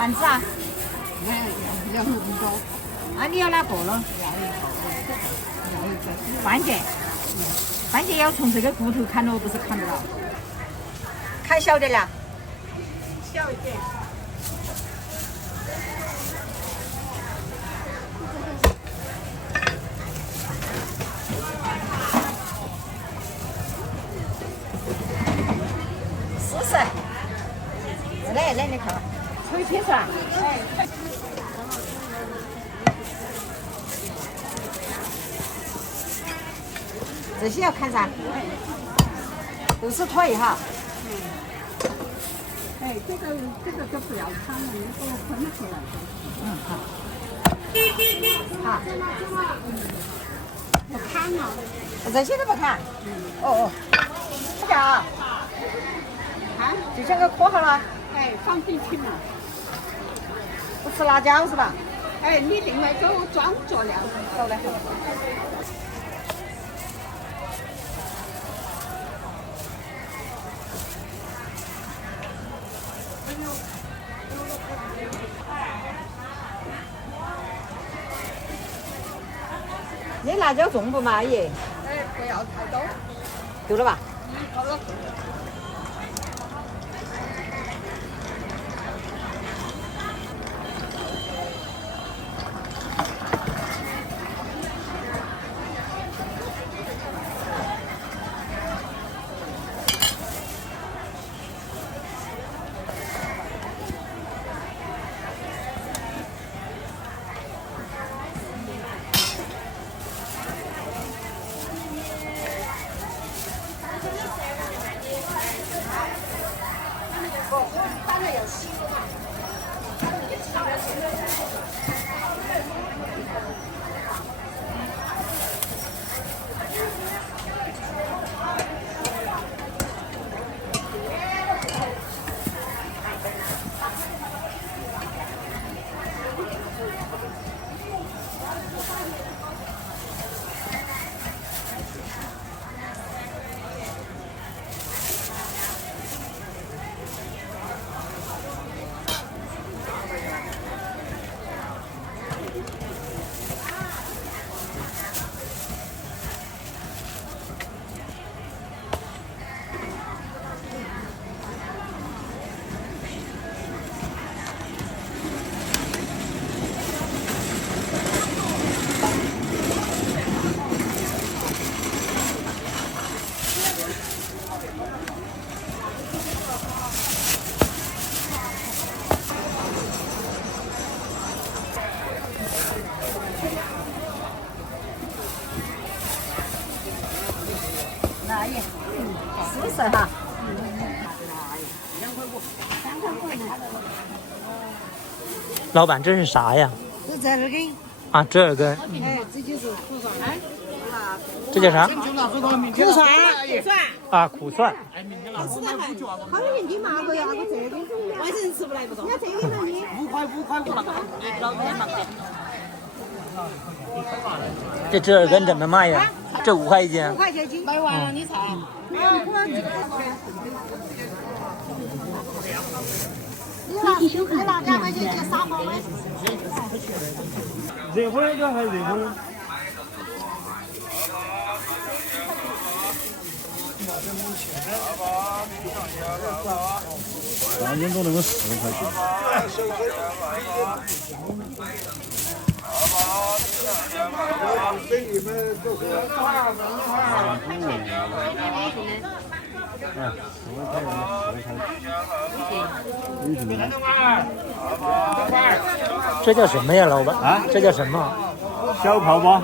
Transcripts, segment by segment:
盘子啊？要那么高，啊，你要哪个了？番茄，番茄要从这个骨头砍了，不是砍不了。砍小的啦。小一点。40，来，你看，脆皮蒜。这些要看噻，都是腿哈。哎，这个就不要砍了，那个分出来。好。好。不砍了。这些都不砍。哦。不叫啊。看，就像个磕好了。哎，放进去嘛。不吃辣椒是吧？哎，你另外给我装佐料。好嘞。你辣椒重不嘛，阿姨？哎，不要太多。够了吧？好了。那也40哈。老板，这是啥呀？这折耳根。啊，折耳根。哎，这就是苦蒜。这叫啥？苦蒜。啊，苦蒜。好严谨嘛，个呀，我这个外省人吃不来不中。你看这个呢，你5块5毛，这折耳根怎么卖呀？这5块一斤。 5块钱斤。买完了你尝。你拿2块钱去撒毛呗。热乎的还是热乎的？3斤多那个10块钱。这叫什么呀，老板？啊，这叫什么？小泡泡。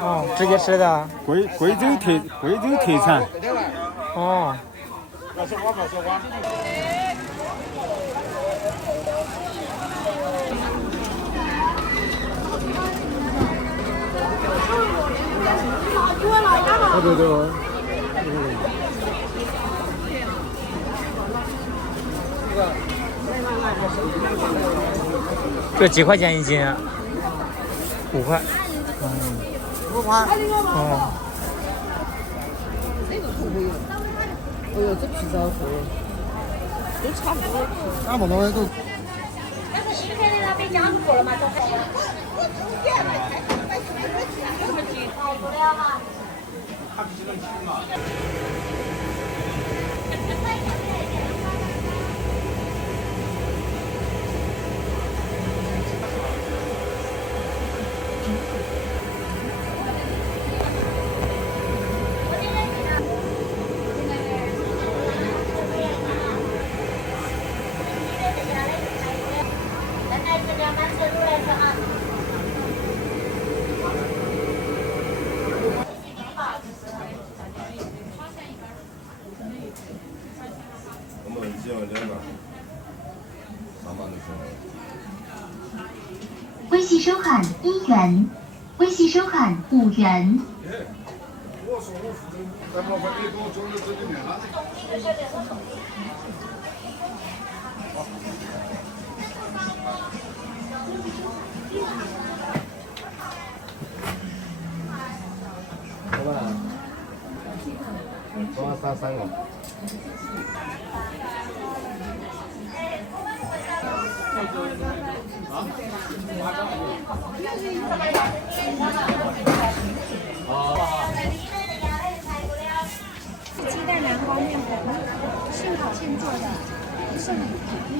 哦，直接吃的。贵州特产。哦。对。这几块钱一斤啊？5块。5块。哦。这个可以。哦哟，这皮子好厚，都差不多。差不多都。你加入过了吗？都还。不了哈。微信收款1元，微信收款5元。多少？多少三个？鸡蛋南瓜面粉，幸好现做的，不是不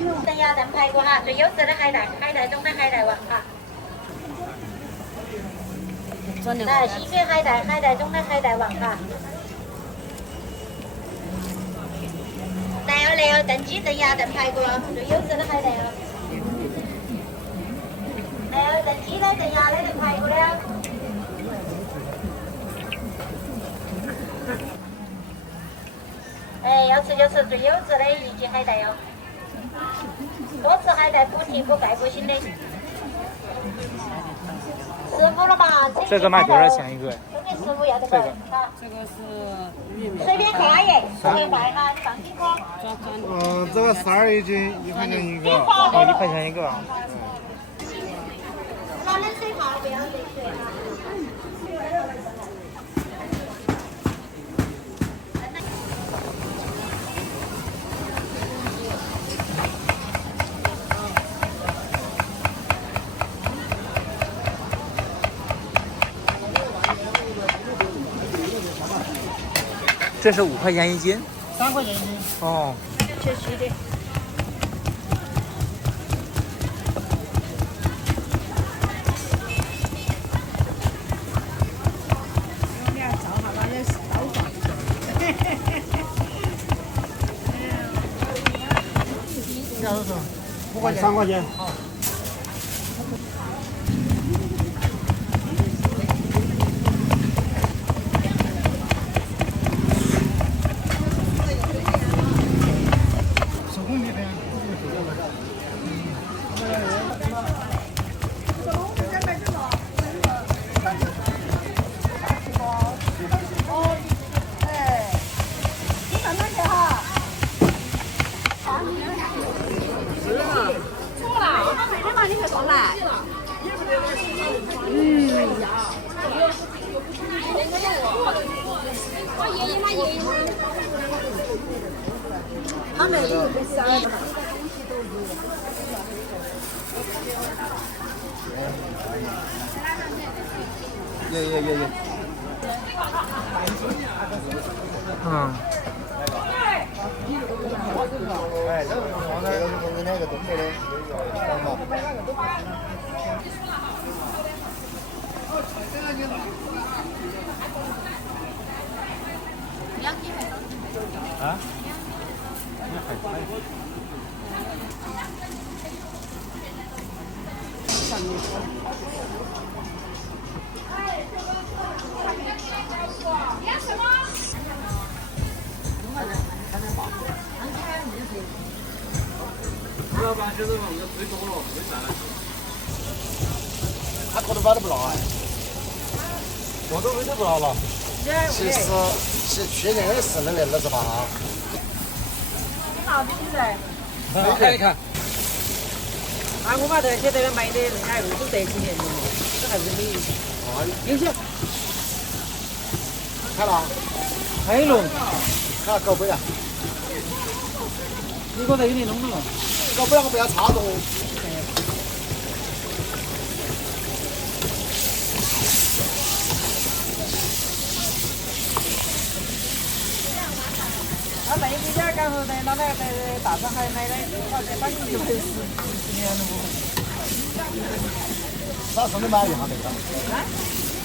用。等下咱排骨哈，最优质的海带，海带中的海带王哈。来，新鲜海带，海带中的海带王哈。来哦，炖鸡、炖鸭、炖排骨了，最优质的海带哦。来哦，炖鸡的、炖鸭的、炖排骨的。哎，要吃就吃最优质的一级海带哟，多吃海带补体补钙补锌的。师傅了嘛？这个卖多少钱一个？这个15要得不？好，这个是玉米，随便看耶，随便卖哈，你放心喝。这个12一斤，1块钱一个。哦，1块钱一个。拿冷水泡，不要热水哈。这是5块钱一斤3块钱一斤。哦。确实的。面找好了，那是刀法。多少？5块钱。3块钱。好。耶。嗯。哎，这个我那个是那个东北的，干嘛？啊？老板就是我们最多了，为啥呢？他可能买都不拿哎，我都不拿了。其实去年也是那个28号。好冰噻。看一看。啊，我把这些这个买的人家都得几年了，这还是你有些看了，黑龙，看狗背啊，你给我在给你弄了。狗背我不要插动。然后在老奶在大上海买的，好像反正就10年了不？啥时候买一下那个？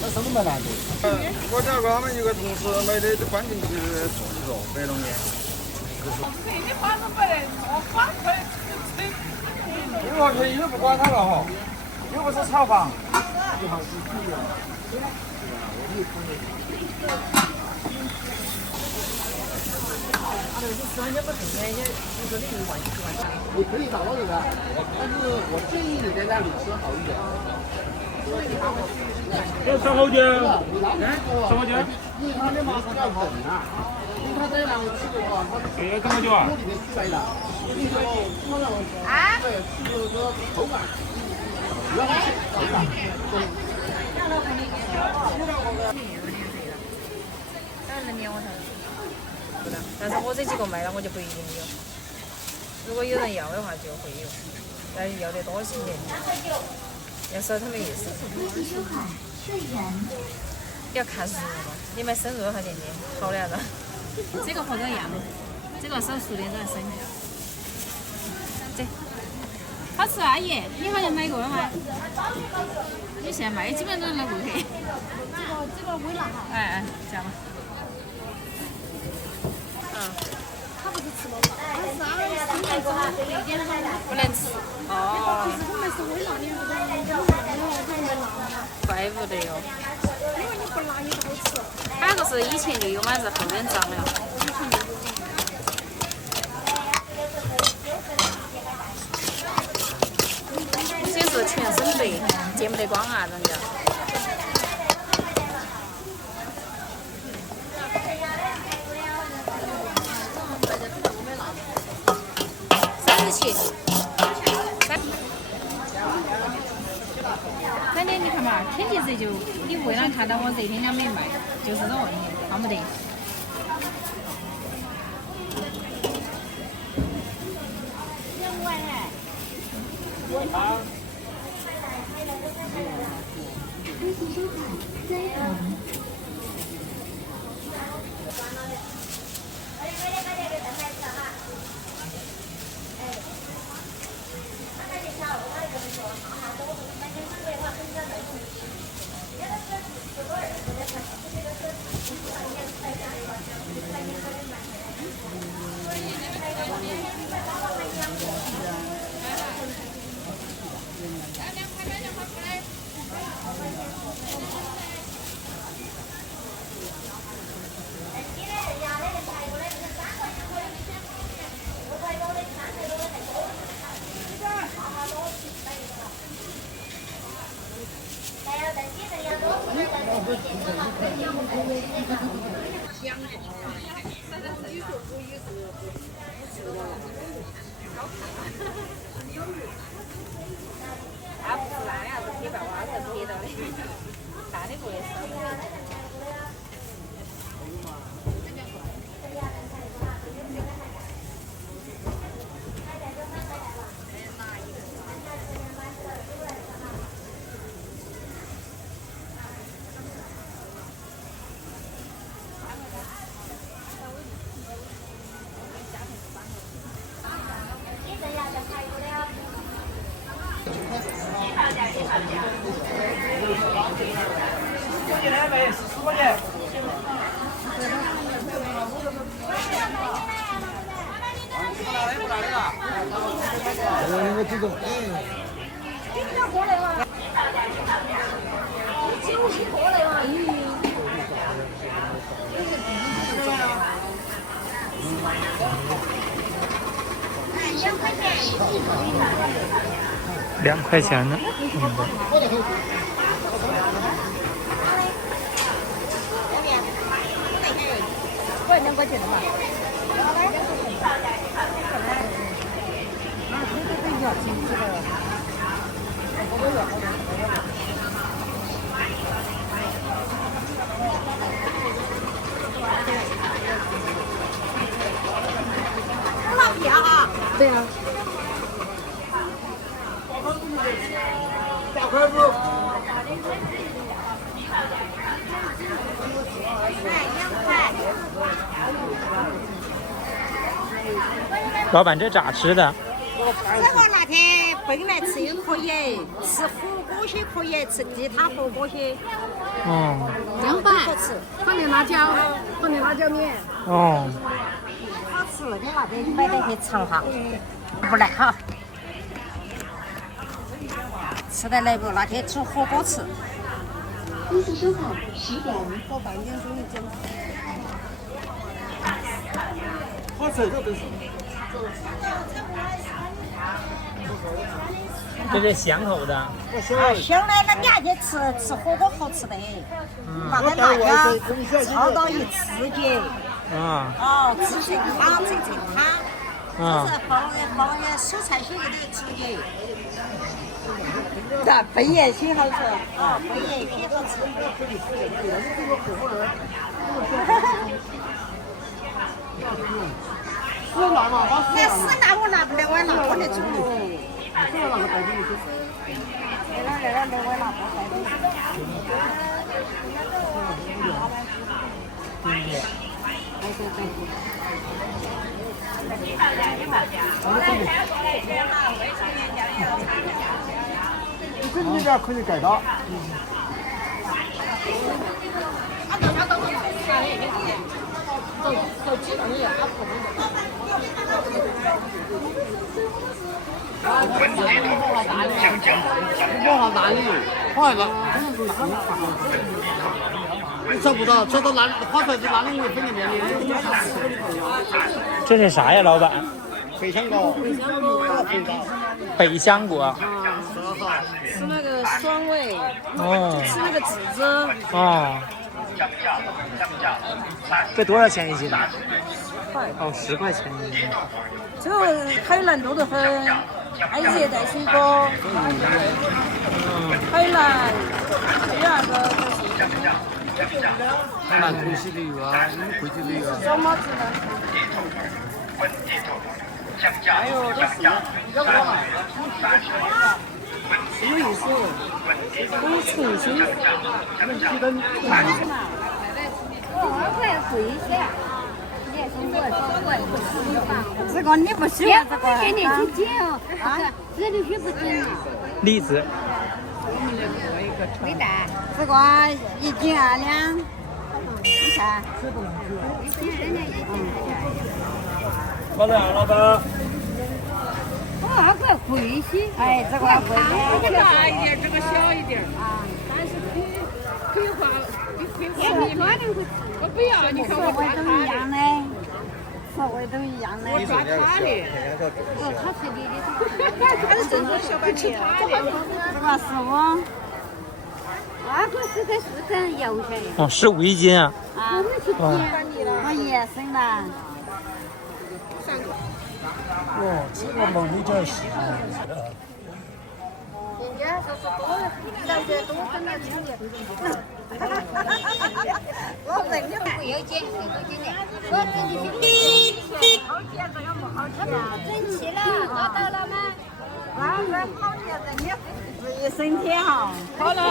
啥时候买那个？我找过他们一个同事买的，就搬进去做一做，100多年。你反正不能做反馈，因为可以又不管他了哈，又不是炒房。你可以找到这个，但是我建议你在那里吃好一点。这烧好久，烧好久。因为他们马上要等啊，因为他在那里吃的话，他这这么久啊？锅里面出来了，所以说放上对，吃的口感，主要是口感。但是我这几个卖了，我就不一定有。如果有人要的话，就会有，但是要得多些钱，要少他们意思。微信收款税元。要看肉嘛，你买生肉的话点点，好的那个。这个和这个一样的，这个手熟的这个生的。这好吃啊，阿姨，你好像买过了吗？你现在卖基本都是老顾客。这个微辣哈。哎，这样吧。他不是吃不饱，他是他生来之后一点辣。不能吃。哦。其实我们是微辣的，不是微辣的。怪不得哟。因为你不辣你不好吃。它那个是以前就有嘛，是后面长的。有些是全生的，见不得光啊，人家。37。反正你看嘛，肯定是就你为了看到我这天两没卖，就是这问题，放不得。微信收款3元。它不是烂的，是铁板瓦才贴到的，大的不也是。2块钱呢。我2块钱的嘛。老皮啊！对啊。8块5。卖2块。老板，这咋吃的？这个那天奔来吃也可以，吃火锅些可以，吃其他火锅些。哦。凉拌，放点辣椒，放点辣椒面。哦。好吃，你那边买点去尝哈，不赖哈。吃得来不？那天煮火锅吃。公司收款10点。好吃，这都是。这是咸口的。香的，那你还去吃火锅好吃的，那个辣椒炒到一刺激。哦，吃些汤，整汤，就是放点蔬菜些给它吃的。那肥也些好吃，肥也些好吃。那是拿我拿不了，我拿我的煮了。这里边可以改道。找不到，找到哪花菜是哪里有分里面的？这是啥呀，老板？北香果。北香果。吃那个酸味。哦。吃那个籽汁。哦。这多少钱一斤？哦，10块钱一斤。这个海南多得很，还有热带水果，海南还有那个海南无锡的有啊，你们贵州的有啊。小马子呢？哎呦，这是有意思哦，很诚心。2块贵一些。这个你不喜欢这个？给你去捡哦，这里去不捡了。栗子。没带。这个1斤2两，你看。好的，老板。2块贵一些。哎，这个要贵这个大一点，这个小一点。但是可以换，你可以换你买。我不要，你看我抓都一样的，稍微都一样的。我抓他的。他吃的他是正宗小板吃他的。这个15。2块4块4块油钱。哦，15一斤啊。啊，我也生的。哦，这个梦里点细。人家说是多，了解多跟了亲戚。我人家不要捡，这个捡的，我自己去。好捡这个不好捡啊！整齐了，抓到了吗？那好捡的，你自己身体好。好了，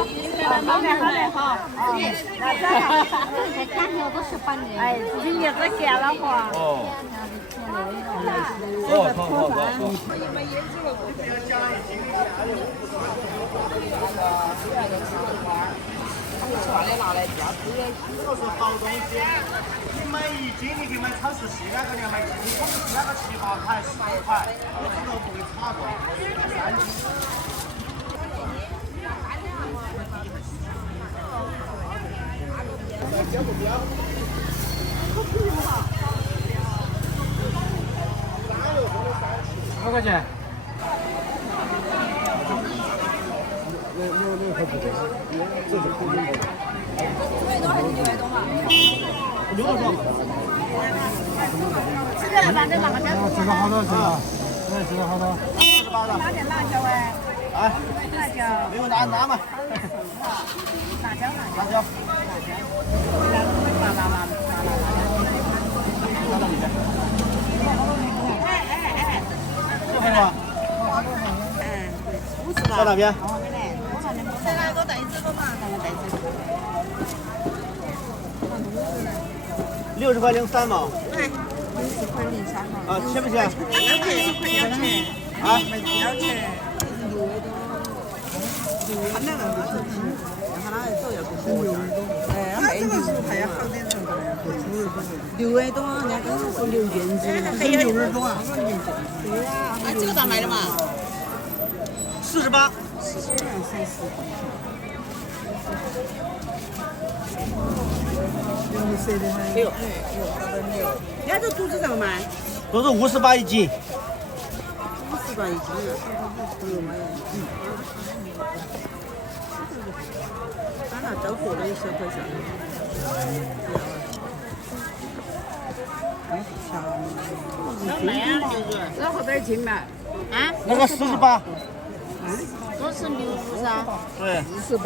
好嘞，好。这干条都是板的。哎，自己也是干了活。哦。这个土饭。这个是好东西，你买1斤，你可以买超市西安这里买1斤，我们西安个7、8块、10块，我这个不会差过3斤。多少块钱？那可不对，这是肯定的。这个反正辣椒。这个好多，这个，对，这个好多。拿点辣椒哎。哎，辣椒。没有拿嘛。辣椒。辣椒。这边吗？在哪边？在那个袋子了嘛？那个袋子。 60块03毛。对。啊，切不切？啊？6万多，人家刚才说6元子，还有6耳朵啊？对呀，这个咋卖的嘛48。人家这肚子怎么卖？都是58一斤。58一斤啊！咱那都活了10块钱。能卖啊，这后边进来。啊？那个48。都是牛噻。对。48。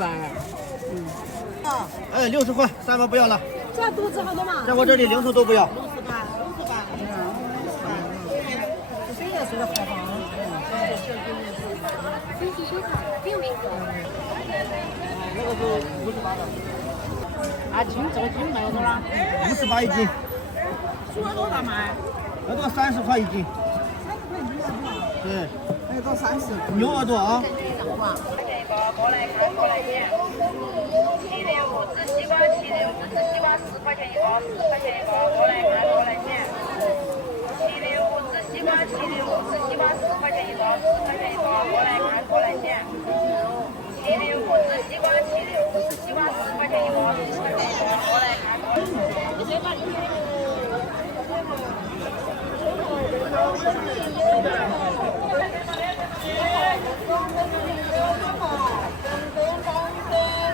哎，60块，3包不要了。这肚子好多嘛？在我这里零头都不要。这个是好吧？那个是58的。啊，斤这个斤卖多少了？58一斤。猪耳朵咋卖？耳朵30块一斤。对。耳朵30。牛耳朵啊。过来看，过来捡。765紫西瓜，765紫西瓜10块钱一包，10块钱一包，过来看，过来捡。765紫西瓜，765紫西瓜10块钱一包，10块钱一包，过来看，过来捡。765紫西瓜，765紫西瓜10块钱一包，10块钱一包，过来看，过来捡。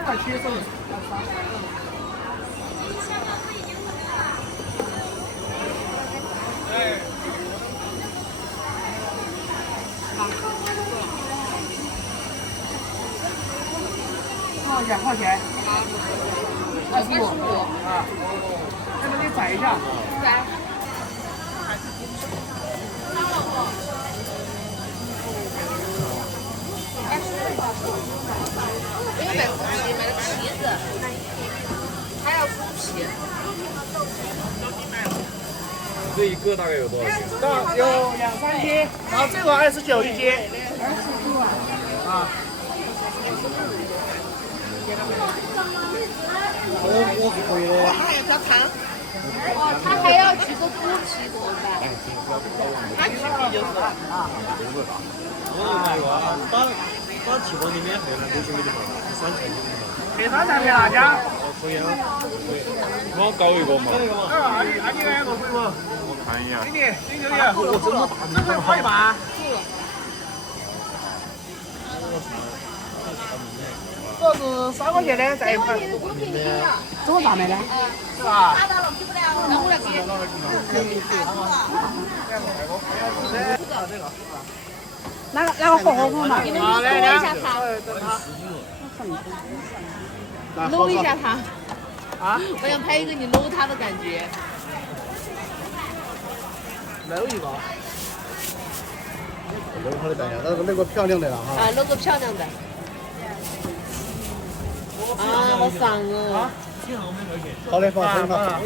快切手。多少钱？25。啊。那么你宰一下。宰。这个卖骨皮，卖的皮子，还要骨皮。这一个大概有多少斤？有2、3斤，然后这个29一斤。29啊。啊。我可以的。还要加汤。哦，他还要去个骨皮做噻。他去皮就是。把提包里面还有那60米的酸菜里面。配酸菜配辣椒。可以啊。往搞一个嘛。二斤2个可以不？我看一眼。给你，我这么大，这可以跑一半。这是3块钱的，在一盘。这个咋卖的？是吧？那我来给。那个火嘛？你们搂一下它，搂一下它。啊？我想拍一个你搂它的感觉。搂一个。搂它的感觉，那个漂亮的了哈。啊，搂个漂亮的。啊，好爽哦！好的，放心吧。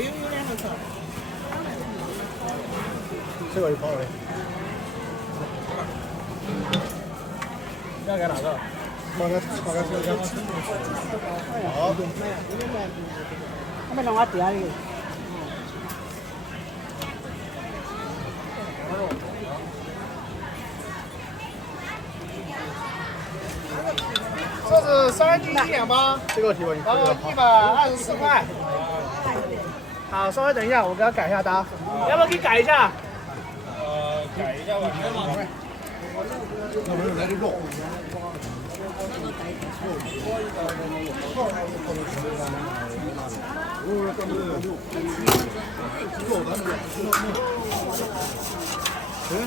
这个有泡的。要干哪个？放个好。他们让我第二个。这是3斤2包，这个提包124块。好，稍微等一下，我给他改一下单，要不要给你改一下？改一下吧。那没有来得肉。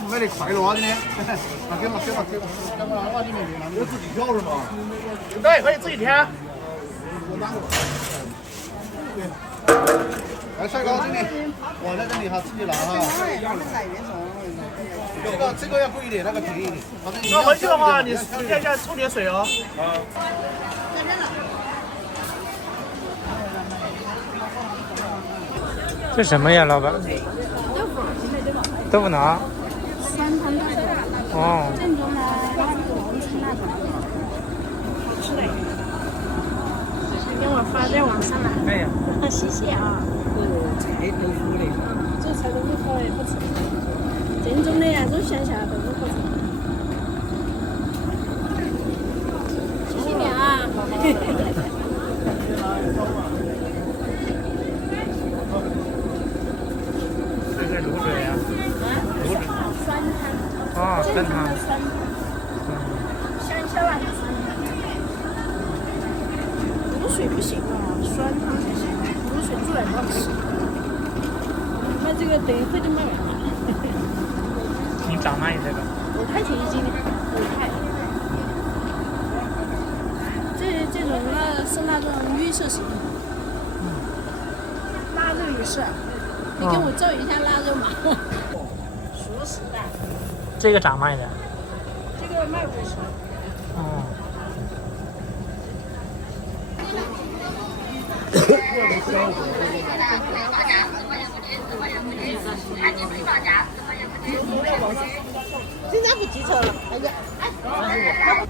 买的快乐的呢？那给我有自己挑是吗？对，可以自己挑。来，帅哥，这里，我在这里哈，自己拿哈。这个要贵一点，那个便宜一点。那回去的话，你店下抽点水哦。这什么呀，老板？豆腐脑。酸汤豆腐。哦。正宗的农村那种，好吃的。给我发在网上了。哎呀，谢谢啊。菜豆腐的。这菜豆腐好也不吃。正宗的那种乡下豆腐好吃。谢谢你啊。这是卤水呀。卤水。酸汤。哦，酸汤。酸汤。乡下那种酸汤。卤水不行啊，酸汤才行。卤水煮来不好吃。那这个等一会就卖完了。你涨吗？你这个5块钱一斤的，5块。这种是那种绿色型的，腊肉也是。你给我照一下腊肉嘛。熟食的。这个涨吗？你的？这个卖50。哦。现在不记仇了，哎呀，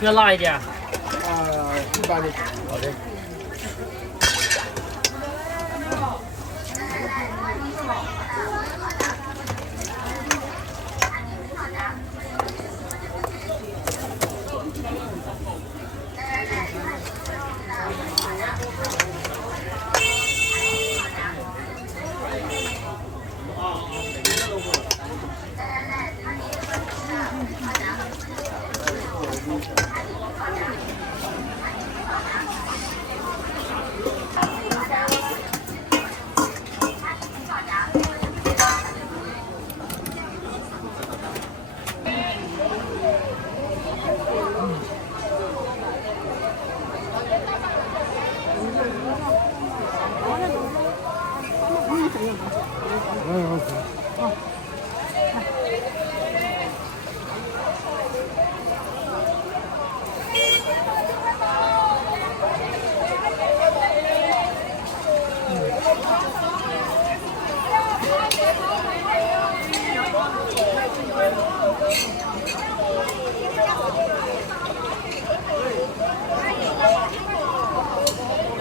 要辣一点。一般的。好的。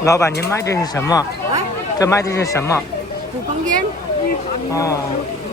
老板，您卖这是什么？这卖的是什么？煮方便。哦。